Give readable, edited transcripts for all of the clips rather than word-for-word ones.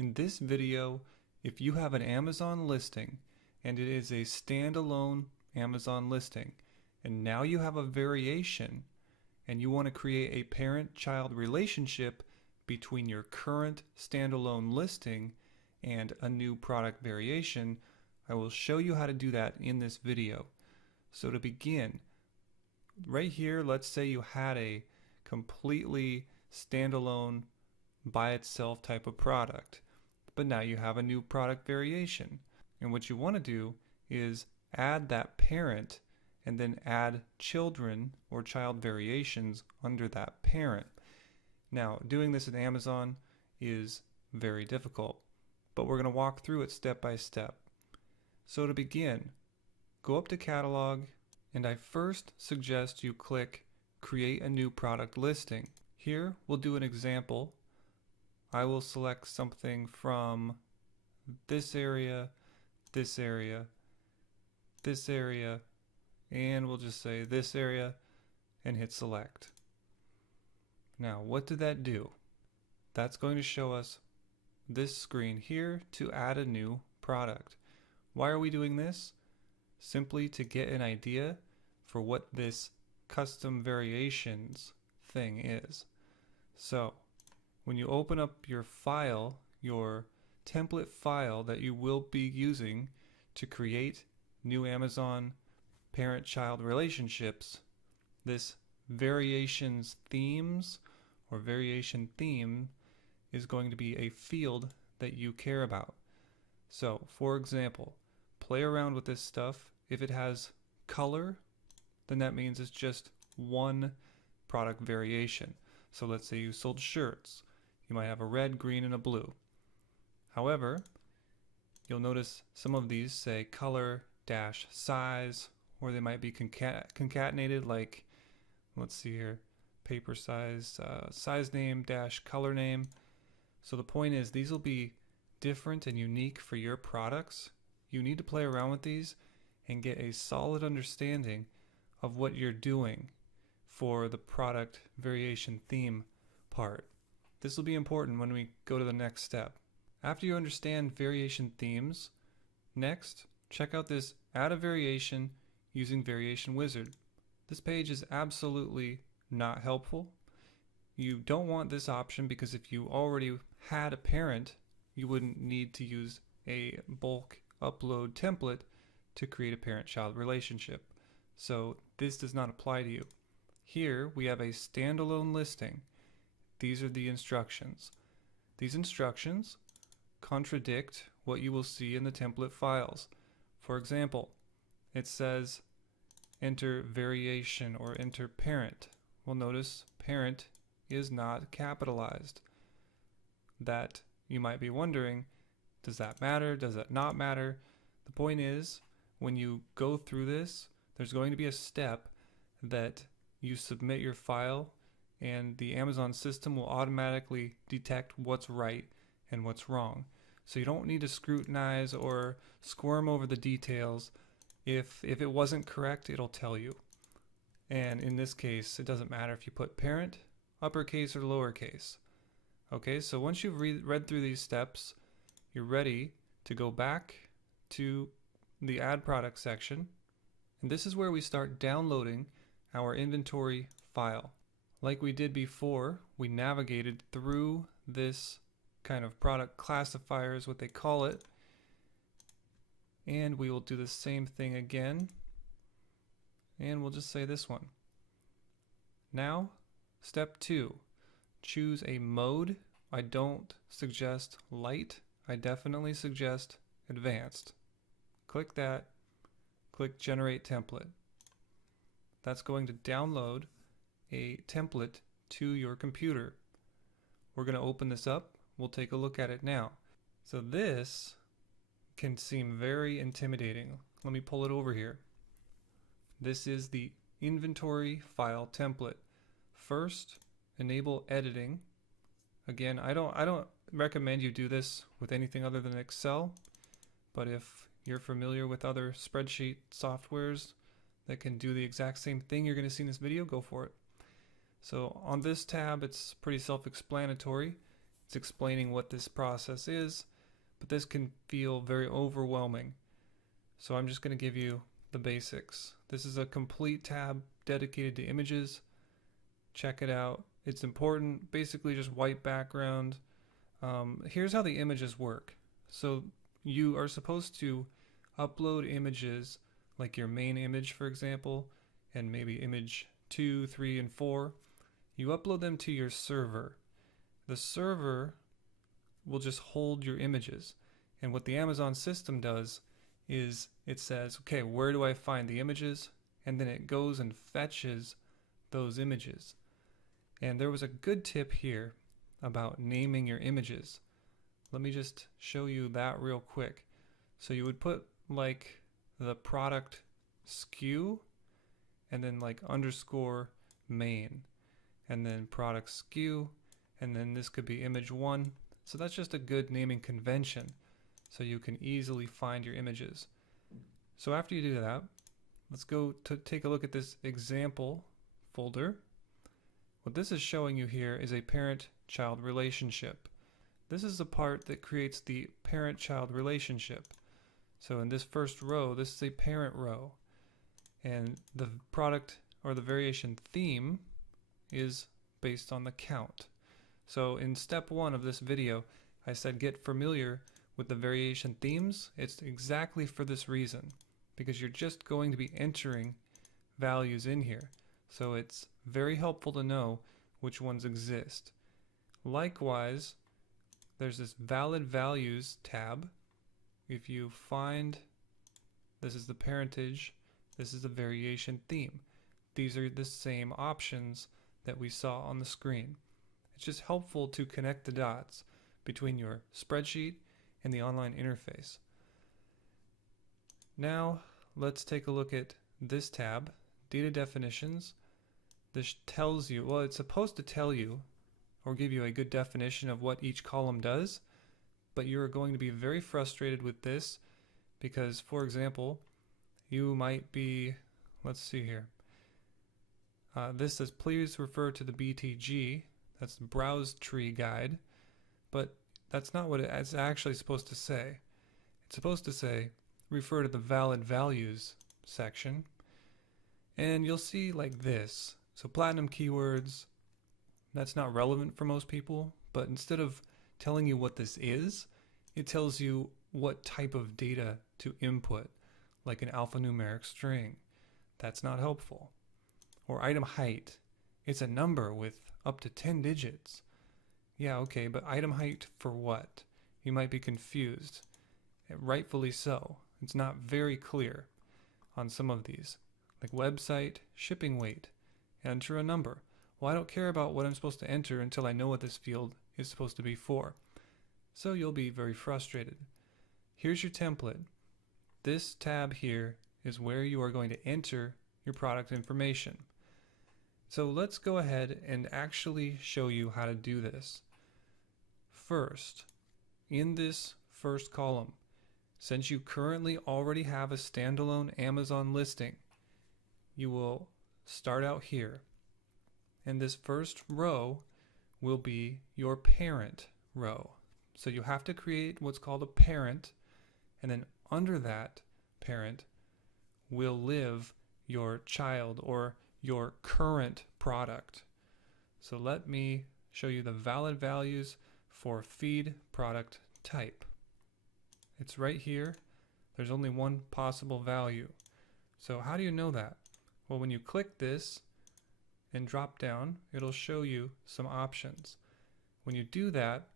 In this video, if you have an Amazon listing and it is a standalone Amazon listing, and now you have a variation and you want to create a parent-child relationship between your current standalone listing and a new product variation, I will show you how to do that in this video. So to begin, right here, let's say you had a completely standalone by itself type of product, but now you have a new product variation. And what you want to do is add that parent and then add children or child variations under that parent. Now, doing this in Amazon is very difficult, but we're going to walk through it step by step. So to begin, go up to Catalog, and I first suggest you click Create a New Product Listing. Here, we'll do an example. I will select something from this area, this area, this area, and we'll just say this area and hit select. Now, what did that do? That's going to show us this screen here to add a new product. Why are we doing this? Simply to get an idea for what this custom variations thing is. So, when you open up your file, your template file that you will be using to create new Amazon parent-child relationships, this variations themes or variation theme is going to be a field that you care about. So, for example, play around with this stuff. If it has color, then that means it's just one product variation. So let's say you sold shirts. You might have a red, green, and a blue. However, you'll notice some of these say color-size, or they might be concatenated, like, let's see here, paper size, size name dash color name. So the point is, these will be different and unique for your products. You need to play around with these and get a solid understanding of what you're doing for the product variation theme part. This will be important when we go to the next step. After you understand variation themes, next, check out this Add a Variation using Variation Wizard. This page is absolutely not helpful. You don't want this option because if you already had a parent, you wouldn't need to use a bulk upload template to create a parent-child relationship. So this does not apply to you. Here we have a standalone listing. These are the instructions. These instructions contradict what you will see in the template files. For example, it says enter variation or enter parent. Well, notice parent is not capitalized. That you might be wondering, does that matter? Does that not matter? The point is, when you go through this, there's going to be a step that you submit your file and the Amazon system will automatically detect what's right and what's wrong. So you don't need to scrutinize or squirm over the details. If it wasn't correct, it'll tell you. And in this case, it doesn't matter if you put parent, uppercase, or lowercase. Okay, so once you've read through these steps, you're ready to go back to the Add Product section. And this is where we start downloading our inventory file. Like we did before, we navigated through this kind of product classifier is what they call it. And we will do the same thing again. And we'll just say this one. Now, step 2, choose a mode. I don't suggest light. I definitely suggest advanced. Click that, click generate template. That's going to download a template to your computer. We're going to open this up. We'll take a look at it now. So this can seem very intimidating. Let me pull it over here. This is the inventory file template. First, enable editing. Again, I don't recommend you do this with anything other than Excel, but if you're familiar with other spreadsheet softwares that can do the exact same thing you're going to see in this video, go for it. So on this tab, it's pretty self-explanatory. It's explaining what this process is, but this can feel very overwhelming. So I'm just going to give you the basics. This is a complete tab dedicated to images. Check it out. It's important. Basically just white background. Here's how the images work. So you are supposed to upload images, like your main image, for example, and maybe image 2, 3, and 4. You upload them to your server. The server will just hold your images. And what the Amazon system does is it says, okay, where do I find the images? And then it goes and fetches those images. And there was a good tip here about naming your images. Let me just show you that real quick. So you would put like the product SKU and then like underscore main and then product SKU, and then this could be image 1. So that's just a good naming convention so you can easily find your images. So after you do that, let's go to take a look at this example folder. What this is showing you here is a parent-child relationship. This is the part that creates the parent-child relationship. So in this first row, this is a parent row. And the product or the variation theme is based on the count. So in step 1 of this video, I said get familiar with the variation themes. It's exactly for this reason, because you're just going to be entering values in here. So it's very helpful to know which ones exist. Likewise, there's this valid values tab. If you find, this is the parentage, this is the variation theme. These are the same options that we saw on the screen. It's just helpful to connect the dots between your spreadsheet and the online interface. Now let's take a look at this tab, data definitions. This tells you, well, it's supposed to tell you or give you a good definition of what each column does, but you're going to be very frustrated with this because, for example, you might be, let's see here. This says please refer to the BTG, that's the browse tree guide, but that's not what it's actually supposed to say. It's supposed to say refer to the valid values section, and you'll see like this. So platinum keywords, that's not relevant for most people, but instead of telling you what this is, it tells you what type of data to input, like an alphanumeric string. That's not helpful. Or item height, it's a number with up to 10 digits. Yeah, okay, but item height for what? You might be confused. Rightfully so. It's not very clear on some of these. Like website, shipping weight, enter a number. Well, I don't care about what I'm supposed to enter until I know what this field is supposed to be for. So you'll be very frustrated. Here's your template. This tab here is where you are going to enter your product information. So let's go ahead and actually show you how to do this. First, in this first column, since you currently already have a standalone Amazon listing, you will start out here. And this first row will be your parent row. So you have to create what's called a parent, and then under that parent will live your child or your current product. So let me show you the valid values for feed product type. It's right here. There's only one possible value. So how do you know that? Well, when you click this and drop down, it'll show you some options. When you do that,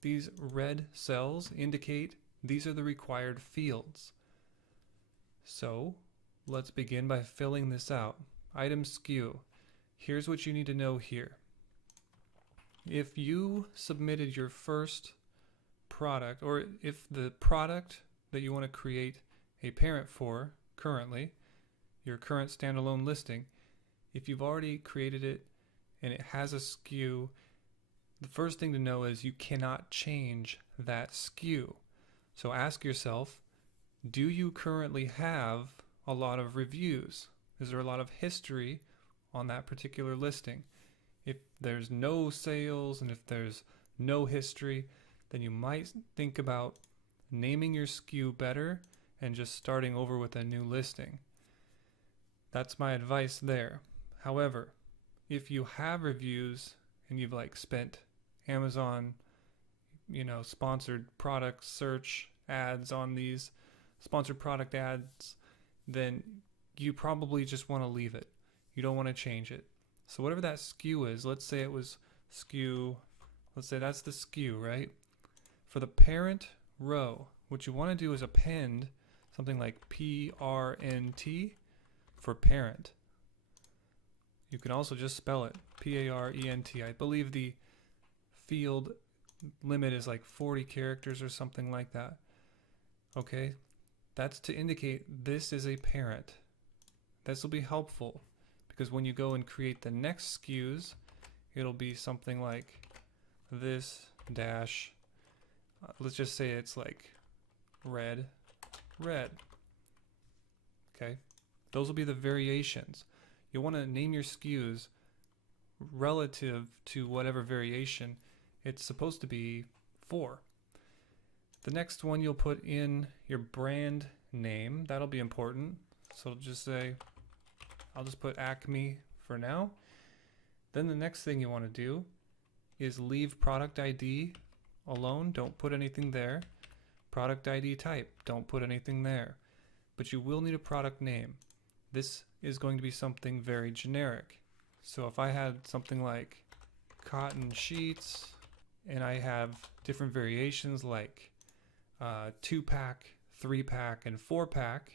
these red cells indicate these are the required fields. So let's begin by filling this out. Item SKU. Here's what you need to know here. If you submitted your first product, or if the product that you want to create a parent for currently, your current standalone listing, if you've already created it and it has a SKU, the first thing to know is you cannot change that SKU. So ask yourself, do you currently have a lot of reviews? Is there a lot of history on that particular listing? If there's no sales and if there's no history, then you might think about naming your SKU better and just starting over with a new listing. That's my advice there. However, if you have reviews and you've like spent Amazon, sponsored product search ads on these sponsored product ads, then you probably just want to leave it. You don't want to change it. So whatever that SKU is, let's say it was SKU, let's say that's the SKU, right? For the parent row, what you want to do is append something like PRNT for parent. You can also just spell it PARENT. I believe the field limit is like 40 characters or something like that. Okay, that's to indicate this is a parent. This will be helpful because when you go and create the next SKUs, it'll be something like this dash, let's just say it's like red. Okay, those will be the variations. You want to name your SKUs relative to whatever variation it's supposed to be for. The next one, you'll put in your brand name. That'll be important. So I'll just say, I'll just put Acme for now. Then the next thing you want to do is leave product ID alone. Don't put anything there. Product ID type, don't put anything there. But you will need a product name. This is going to be something very generic. So if I had something like cotton sheets and I have different variations like 2-pack, 3-pack, and 4-pack,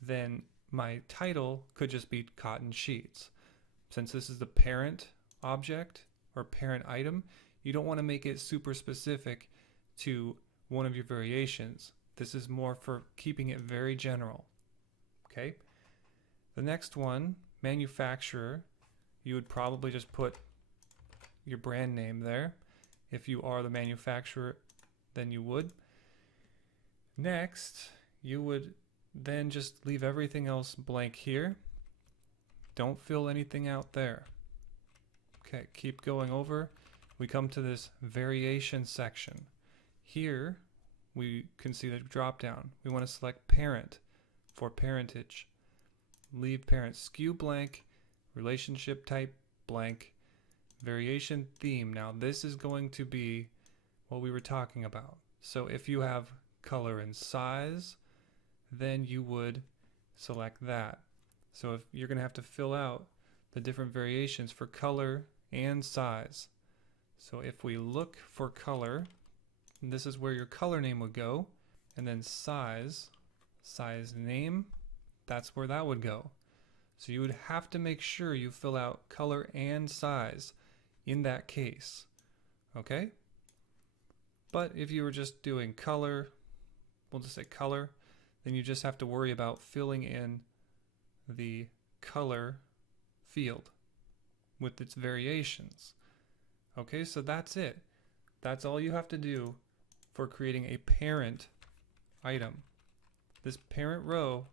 then my title could just be cotton sheets. Since this is the parent object or parent item, you don't want to make it super specific to one of your variations. This is more for keeping it very general. Okay. The next one, manufacturer, you would probably just put your brand name there. If you are the manufacturer, then you would. Next, you would then just leave everything else blank here. Don't fill anything out there. Okay, keep going over. We come to this variation section. Here, we can see the drop down. We want to select parent for parentage. Leave parent SKU blank, relationship type blank, variation theme. Now this is going to be what we were talking about. So if you have color and size, then you would select that. So if you're going to have to fill out the different variations for color and size. So if we look for color, this is where your color name would go, and then size name, that's where that would go. So you would have to make sure you fill out color and size in that case. Okay? But if you were just doing color, we'll just say color, then you just have to worry about filling in the color field with its variations. Okay, so that's it. That's all you have to do for creating a parent item. This parent row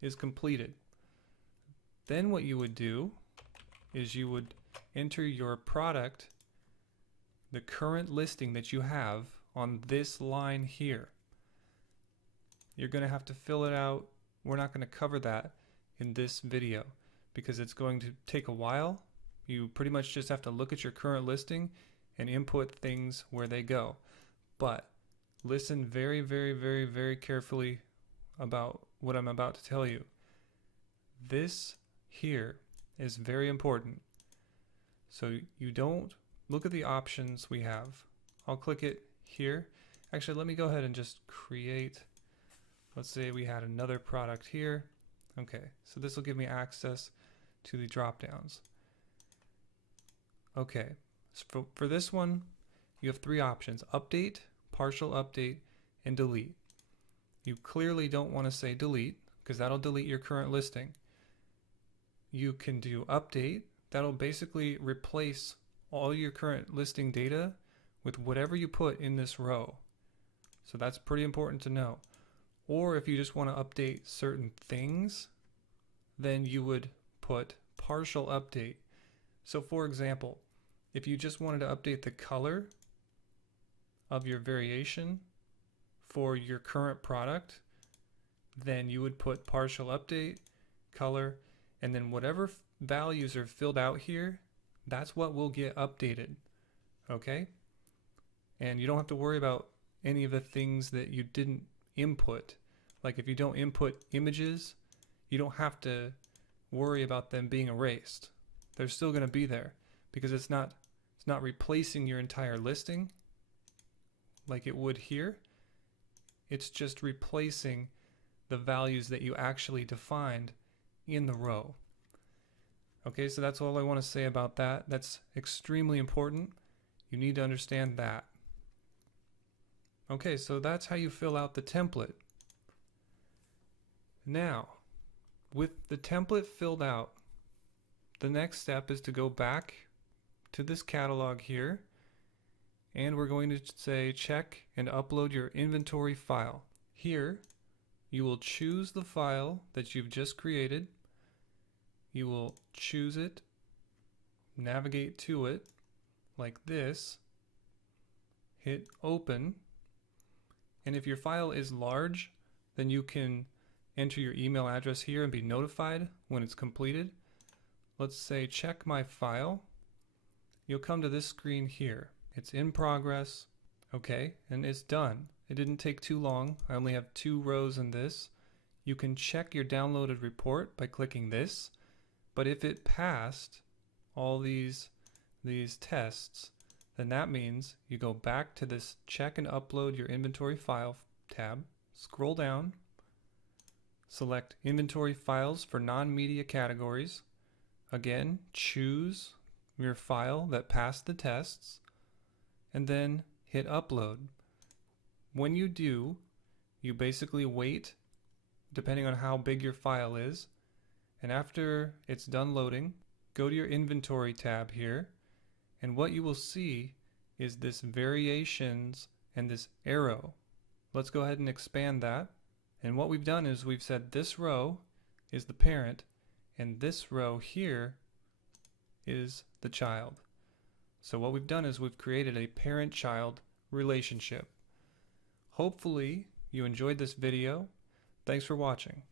is completed. Then what you would do is you would enter your product, the current listing that you have on this line here. You're going to have to fill it out. We're not going to cover that in this video because it's going to take a while. You pretty much just have to look at your current listing and input things where they go. But listen very, very, very, very carefully about what I'm about to tell you. This here is very important. So you don't look at the options we have. I'll click it here. Actually, let me go ahead and just create, let's say we had another product here. Okay, so this will give me access to the drop downs. Okay, so for this one, you have three options: update, partial update, and delete. You clearly don't want to say delete because that'll delete your current listing. You can do update. That'll basically replace all your current listing data with whatever you put in this row. So that's pretty important to know. Or if you just want to update certain things, then you would put partial update. So for example, If you just wanted to update the color of your variation for your current product, then you would put partial update, color, and then whatever values are filled out here, that's what will get updated. Okay? And you don't have to worry about any of the things that you didn't input. Like if you don't input images, you don't have to worry about them being erased. They're still going to be there because it's not replacing your entire listing like it would here. It's just replacing the values that you actually defined in the row. Okay, so that's all I want to say about that. That's extremely important. You need to understand that. Okay, so that's how you fill out the template. Now, with the template filled out, the next step is to go back to this catalog here, and we're going to say check and upload your inventory file. Here, you will choose the file that you've just created. You will choose it, navigate to it like this, hit open, and if your file is large, then you can enter your email address here and be notified when it's completed. Let's say check my file. You'll come to this screen here. It's in progress. Okay, and it's done. It didn't take too long. I only have 2 rows in this. You can check your downloaded report by clicking this, but if it passed all these tests, then that means you go back to this check and upload your inventory file tab, scroll down, select inventory files for non-media categories. Again, choose your file that passed the tests, and then hit upload. When you do, you basically wait, depending on how big your file is, and after it's done loading, go to your inventory tab here, and what you will see is this variations and this arrow. Let's go ahead and expand that. And what we've done is we've said this row is the parent, and this row here is the child. So what we've done is we've created a parent-child relationship. Hopefully you enjoyed this video. Thanks for watching.